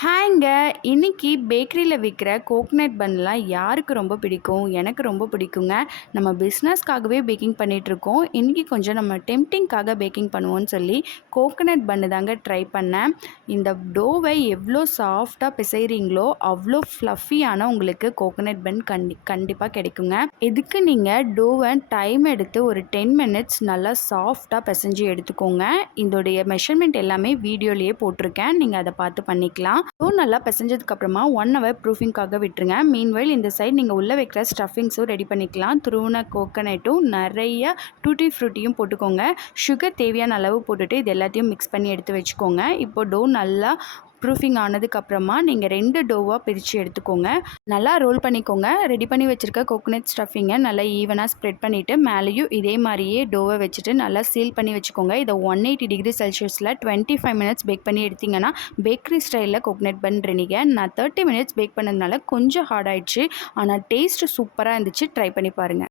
ஹாய்ங்க. இன்னைக்கு பேக்கரியில விக்கிற கோக்னட் பன்லாம் யாருக்கு ரொம்ப பிடிக்கும்? எனக்கு ரொம்ப பிடிக்குங்க. நம்ம பிஸ்னஸ்க்காகவே பேக்கிங் பண்ணிட்டுருக்கோம். இன்னைக்கு கொஞ்சம் நம்ம டெம்ப்டிங்க்காக பேக்கிங் பண்ணுவோன்னு சொல்லி கோகனட் பன்னு தாங்க ட்ரை பண்ணேன். இந்த டோவை எவ்வளோ சாஃப்ட்டா பிசைறீங்களோ, அவ்வளோ ஃப்ளஃபியான உங்களுக்கு கோகனட் பன் கண்டிப்பா கிடைக்குங்க. இதுக்கு நீங்க டோவ டைம் எடுத்து ஒரு 10 மினிட்ஸ் நல்லா சாஃப்ட்டா பிசைஞ்சு எடுத்துக்கோங்க. இதோடைய மெஷர்மெண்ட் எல்லாமே வீடியோலயே போட்டிருக்கேன். நீங்க அத பார்த்து பண்ணிக்கலாம். நல்லா பிசைஞ்சதுக்கப்புறமா 1 ஹவர் ப்ரூஃபிங்காக விட்டுருங்க. மீன்வைல் இந்த சைடு நீங்கள் உள்ளே வைக்கிற ஸ்டஃபிங்ஸும் ரெடி பண்ணிக்கலாம். துருவின கோகனட்டும் நிறைய டூட்டி ஃப்ரூட்டியும் போட்டுக்கோங்க. சுகர் தேவையான அளவு போட்டுட்டு இது எல்லாத்தையும் மிக்ஸ் பண்ணி எடுத்து வச்சுக்கோங்க. இப்போ டோ நல்லா ப்ரூஃபிங் ஆனதுக்கப்புறமா நீங்கள் 2 டோவாக பிரித்து எடுத்துக்கோங்க. நல்லா ரோல் பண்ணிக்கோங்க. ரெடி பண்ணி வச்சுருக்க கோகனட் ஸ்டஃபிங்கை நல்லா ஈவனாக ஸ்ப்ரெட் பண்ணிவிட்டு மேலேயும் இதே மாதிரியே டோவை வச்சுட்டு நல்லா சீல் பண்ணி வச்சுக்கோங்க. இதை 180 டிகிரி செல்சியஸில் 25 மினிட்ஸ் பேக் பண்ணி எடுத்திங்கன்னா பேக்கரி ஸ்டைலில் கோகனட் பன் ரெடிங்க. நான் 30 மினிட்ஸ் பேக் பண்ணதுனால கொஞ்சம் ஹார்ட் ஆயிடுச்சு. ஆனால் டேஸ்ட் சூப்பராக இருந்துச்சு. ட்ரை பண்ணி பாருங்கள்.